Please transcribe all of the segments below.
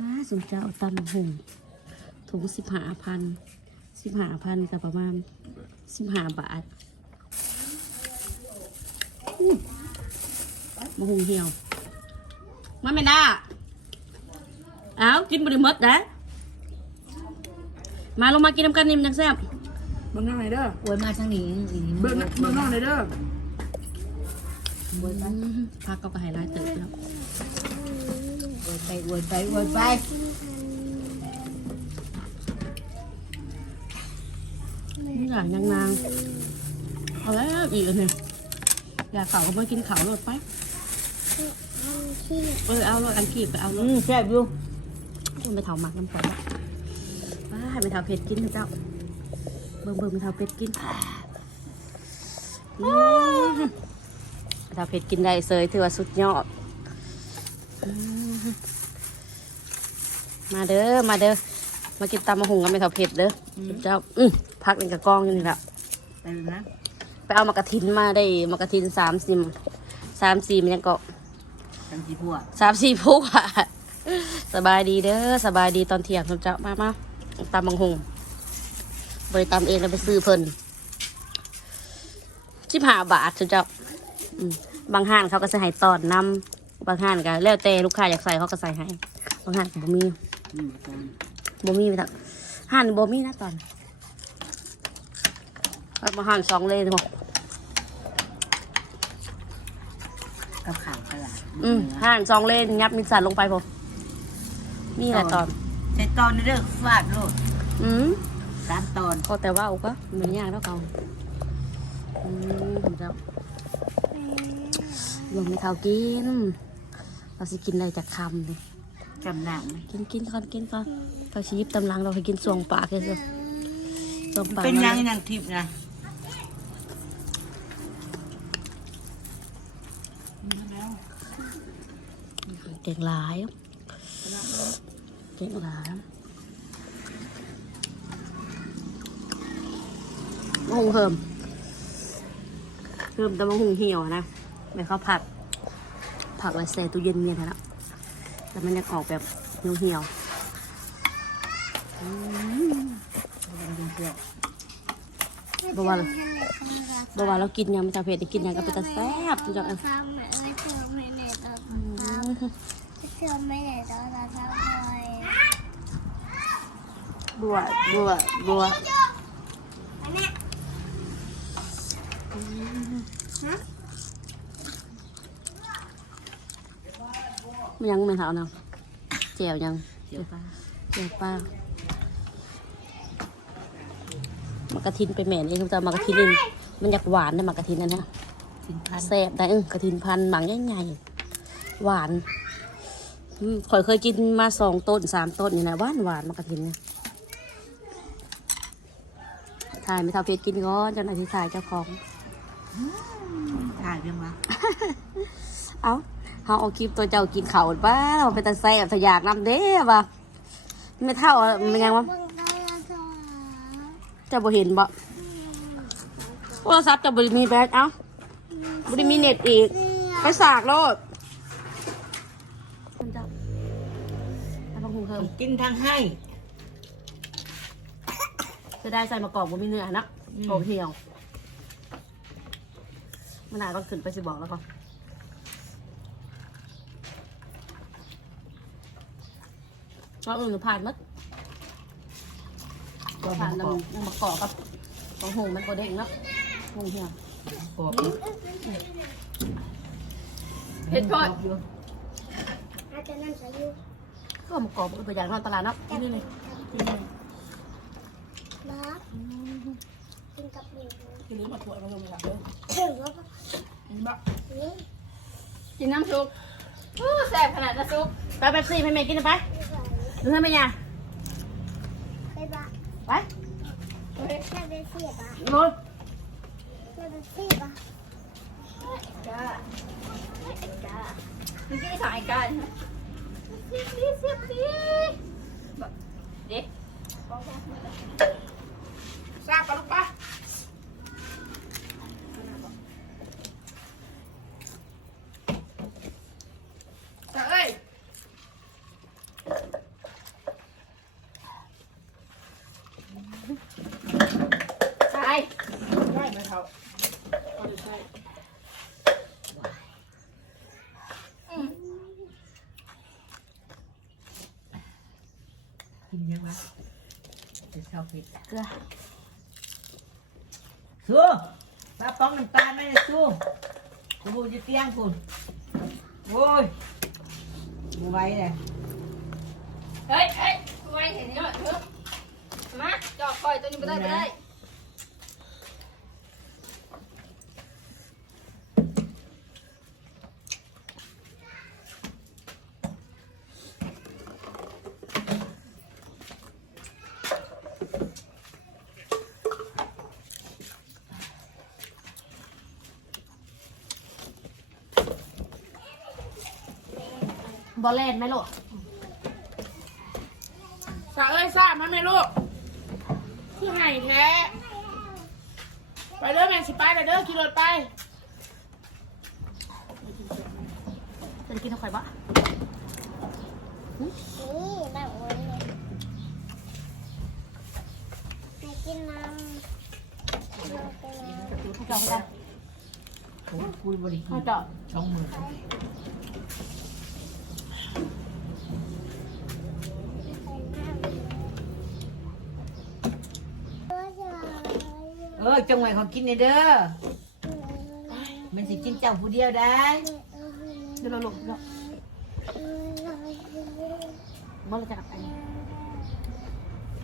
ว้าสมเจ้าตำหุ่งถุงสิบห้าพันสิบห้าพันกับประมาณสิบห้าบาทมะฮุงเหี่ยวมาไม่ได้เอากินบริมดนะมาลงมากินน้ำกันนี่มนจังแซ่บเบิ่งน้องหน่อยเด้ออวยมาทางนี้เบิ่งเบิ่งน้องหน่อยเด้อพักก็กระหายลายเติบแล้ว ไปอวยไปอวยไปนี่หลานยังนางเอาแล้วอีกอันหนึ่งอยากเข่าก็มากินเข่าวรถไปเออเอารถอันกีบไปเอารอืถมแซ่บอยู่คุณไปเถาหมักน้ำก่อนละว้าให้ไปเถาเผ็ดกินเถอะเจ้าเบิ่งเบิ่งไปเถาเผ็ดกินอืมไปเถาเผ็ดกินได้เซยถือว่าสุดยอดอื มมาเด้อ มาเด้อ มากินตำมะฮุงกับไปเถาเผ็ดเด้ออเจ้าอืมพักหนึ่งกับกองอยู่นี่แหละไปเลยนะไปเอามากระถินมาได้มากระถินสามสิมสามสี่มันยังเกาะทำจีพัวสามสี่ผู้อะสบายดีเด้อ สบายดีตอนเที่ยงคุณเจ้ามามาตำบังหงบริตำเองแล้วไปซื้อเพิ่นสิบห้าบาทคุณเจ้าอืมบางห้านเขาก็จะให้ตอนนำบางห้านก็แล้วแต่ลูกค้าอยากใส่เขาก็ใส่ให้บางห้านก็บ่มีอืมอาจารย์ บ่มีไปทั้งห้านบ่มีนะตอนบางห้านสองเลยบ่กับข่าวตลาดอืมห้านสองเลนยับมินสันลงไปผมนี่แหละตอนใส่ตอนนี้เด้อฟาดโลดอืมสามตอนก็แต่ว่าอุก็มันยากแล้วเขาอืมผมจะลงในเขากินเราสิกินอะไรจากคำเลย จำหนังไหมกินกินก่อนกินก่อนเขาชี้ยิบตำลังเราให้กินสวงปากเลยสิสวงปากเป็นยังมันางทิพย์นะเก่งหลายเก่งหลายมะฮุงเพิ่มเพิ่มแต่มะฮุงเหี่ยวนะไม่เขาผัดผักไว้ใส่ตู้เย็นเมียนแล้ว แต่มันยังออกแบบเหี่ยวๆอืมบว่าบว่าเรากินยังไม่ทาเผ็ดได้กินยังก็เป็นตาแซ่บจังๆทำเหมือนไม่เชื่อไม่เน็ตเราทำไม่เชื่อไม่เน็ตเราทำเลยบัวบัวบัว มันยังไม่เท่าเนาะแจ่วยังเดี๋ยวป้าแจ่วป้ามากระทินไปแม่นเองเขาจะเอามากระทินเองมันอยากหวานนะมากระทินนั่นนะสินพันแซ่บได้เออกระทินพันธุ์หมังใหญ่ๆหวานอืมข่อยเคยกินมาสองต้นสามต้นนี่นะหวานหวานมากระทินเนี่ยถ่ายไม่เท่าเพชรกินก้อนเจ้าหน้าที่ถ่ายเจ้าของถ่ายเรื่องวะเอา เขาเอาคลิปตัวเจ้ากินเขาวป้าเราไปแต่แซ่บถ้าอยากนำเด้ป่ะไม่เท่าอะมันยังวะมึงได้ยังไงเจะบ่เห็นบ่โทรศัพท์เจะบ่ได้มีแบตเอ้าบ่ได้มีเน็ตอีก ไปสากโลดคนเจ้าแล้วบางหูเพิ่มกินทางให้จะได้ใส่มะกอกบ่มีเนื้อนะกอกเหี่ยวมันอาจต้องขึ้นไปสิบอกแล้วก็ ก็อื่นก็ผ่านหมัดก็ผ่านน้ำน้กอกำน้ำมะกอกกับของหูมันก็เด้งเนาะหูเหี่ยวกอกเผ็ดก่อนอาจจะนั่งใส่ยูก็มะกอกมันก็ตัวอย่างนอนตลาดเนาะนี่เลยบ้ากินกับหมูกินนี้มาถั่วมาลงมาแบบเด้อถึงแล้วบ้านี่กินน้ำซุปแซ่บขนาดน้ำซุปไปแบบซี่ให้แม่กินไป ดูให้แม่ยาไปบ้าไปแค่เป็นเสียบ้าโน่นแค่เป็นเสียบ้าจ้าจ้าเมื่อกี้ถ่ายกันเสียบดีเสียบดีเด็กทราบปะลูกปะเอ้ย เขาเขาจะใช่ กินยังวะ จะชอบผิดเกลือสู้ปลาป้องน้ำตาลไม่ได้สู้กูบูจะเตี้ยงคุณโอ้ยบูไหว้เลยเฮ้ยเฮ้ยไว้เห็นเยอะเถอะมาจอดคอยตัวนี้ไม่ได้ไม่ได้ บอลเล่นไหมลูกสาเอ้ยทราบมั้ยแม่ลูกคือไห่แท้ไปเด้อแม่สิไปเด้อเด้อขี่รถไปจะได้กินข้าวไข่ปะนี่แบบโอ้ยเลยให้กินน้ำเราไปน้ำข้าวเจาะข้าวเจาะโอ้ยกูบริกิข้าวนเจาะช่องมือ เออจงไว้เขากินในเด้อมันสิกินเจ้าผู้เดียวได้เดี๋ยวเราลงเนาะบอลเราจะกลับไป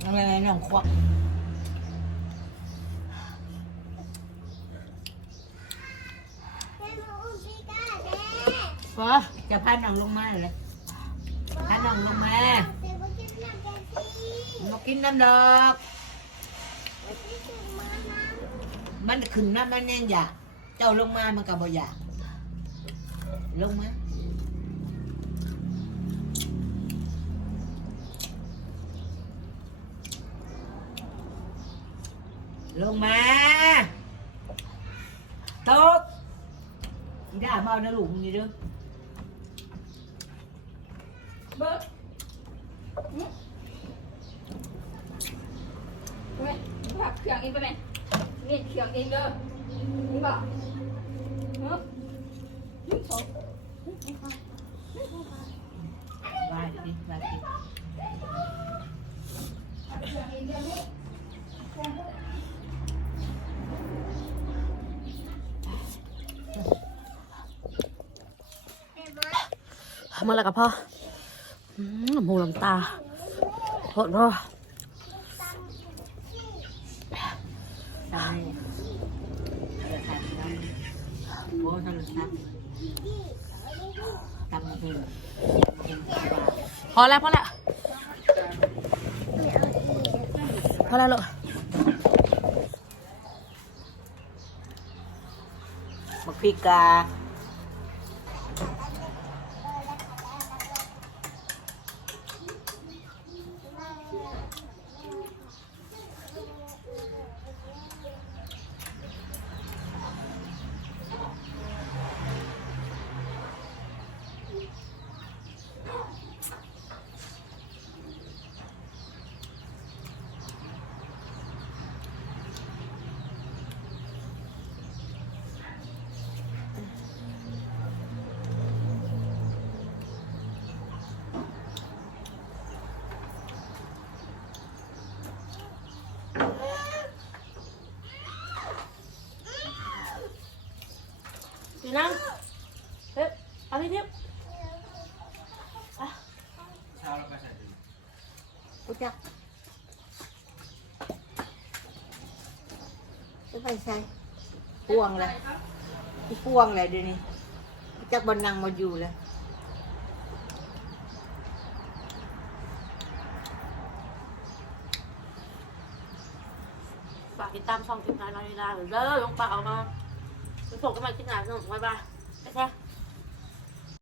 อะไรน้องควักฟอจะพาน้องลงมาเลย พาน้องลงมามากินน้ำดอก มันขึ้นน้ำมันแน่งอยากเจ้าลงมามันก็บ่อยาก ลงมาลงมาตกอีด่าเมานะลูกมึงนี่เด้อ เบิร์ดแม่ผักเขียงเองไปไหมนี่เขียงเองเด้อนี่บอกเนาะนี่เขาบายดิบายดิมาแล้วกับพ่อ หมูลำตาโหดพ่อตายเดี๋ยวขาดน้ำโอ้ทำมันทับทำเพื่อพอแล้วพอแล้วพอแล้วลูกบักปีกา นั่งเฮ้ยเอาพี่ทิพย์รู้จักจะไปใส่พวงเลยที่พวงเลยเดี๋ยวนี้รู้จักบนนั่งมาอยู่เลยฝากติดตามช่องทีมงานเราดีลาหรือเด้อลงปากเอามาไป ส่งก็มาที่ไหนส่งไว้บ้างไปแท้